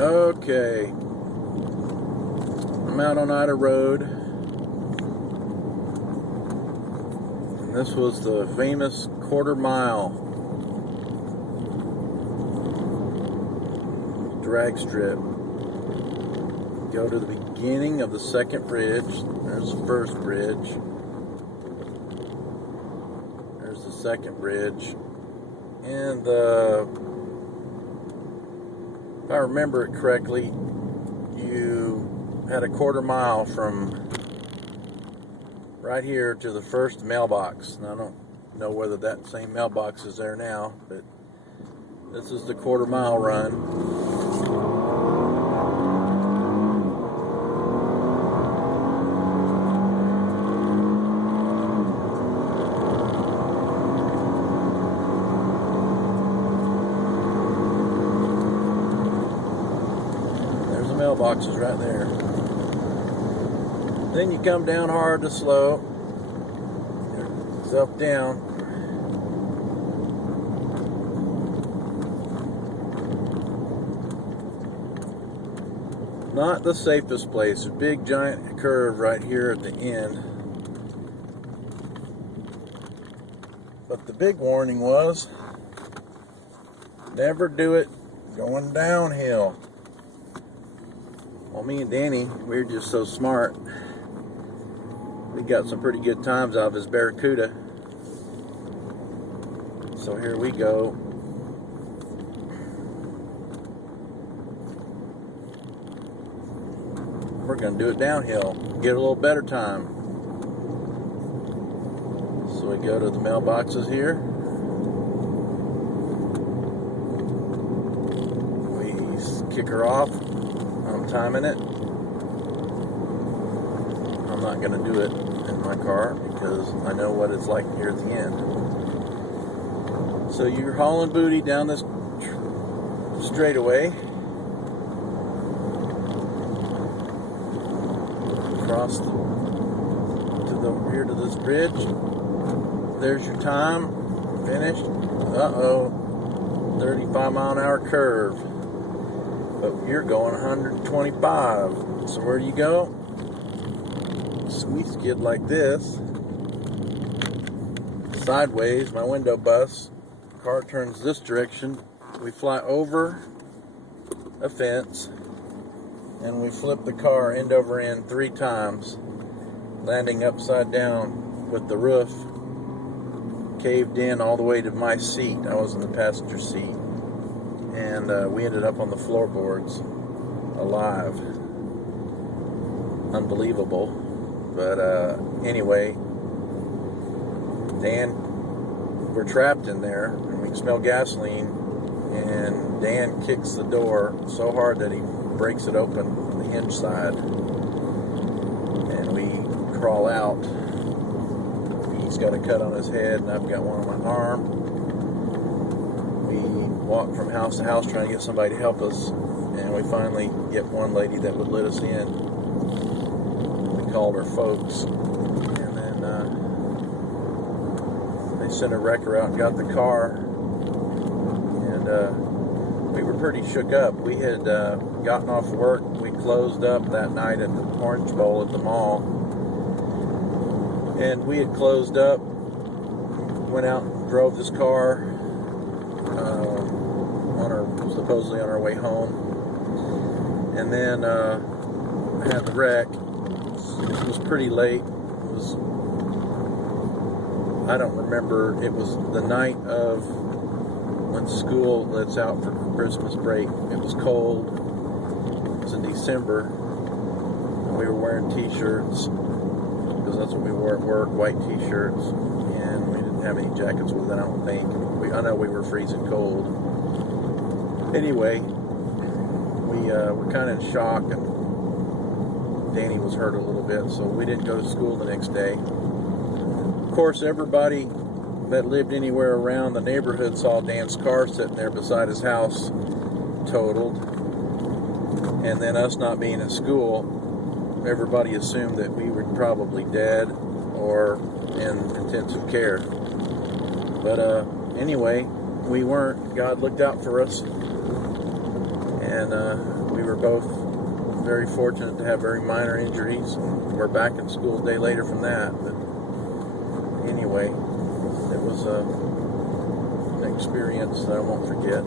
Okay, I'm out on Ida Road, and this was the famous quarter mile drag strip. Go to the beginning of the second bridge. There's the first bridge. There's the second bridge, and if I remember it correctly, you had a quarter mile from right here to the first mailbox. And I don't know whether that same mailbox is there now, but this is the quarter mile run. Mailboxes right there. Then you come down hard to slow. Yourself down. Not the safest place. A big giant curve right here at the end. But the big warning was, never do it going downhill. Well, me and Danny, we're just so smart. We got some pretty good times out of his Barracuda. So here we go. We're going to do it downhill. Get a little better time. So we go to the mailboxes here. We kick her off. I'm timing it. I'm not going to do it in my car because I know what it's like here at the end. So you're hauling booty down this straightaway. Across here to this bridge. There's your time. Finished. Uh-oh. 35 mile an hour curve. But you're going 125. So where do you go? So we skid like this. Sideways, my window busts. Car turns this direction. We fly over a fence. And we flip the car end over end 3 times. Landing upside down with the roof caved in all the way to my seat. I was in the passenger seat. And we ended up on the floorboards alive. Unbelievable. But anyway, Dan, we're trapped in there, and we can smell gasoline, and Dan kicks the door so hard that he breaks it open on the hinge side, and we crawl out. He's got a cut on his head, and I've got one on my arm. Walk from house to house trying to get somebody to help us, and we finally get one lady that would let us in. We called her folks, and then they sent a wrecker out and got the car, and we were pretty shook up. We had gotten off work. We closed up that night at the Orange Bowl at the mall, and we had closed up, went out and drove this car supposedly on our way home, and then had the wreck. It was pretty late. I don't remember. It was the night of when school lets out for Christmas break. It was cold. It was in December, and we were wearing t-shirts because that's what we wore at work, white t-shirts, and we didn't have any jackets with it, I don't think. I know we were freezing cold. Anyway, we were kind of in shock, and Danny was hurt a little bit, so we didn't go to school the next day. Of course, everybody that lived anywhere around the neighborhood saw Dan's car sitting there beside his house, totaled. And then us not being at school, everybody assumed that we were probably dead or in intensive care. But anyway, we weren't. God looked out for us. and we were both very fortunate to have very minor injuries. And we're back in school a day later from that. But anyway, it was an experience that I won't forget.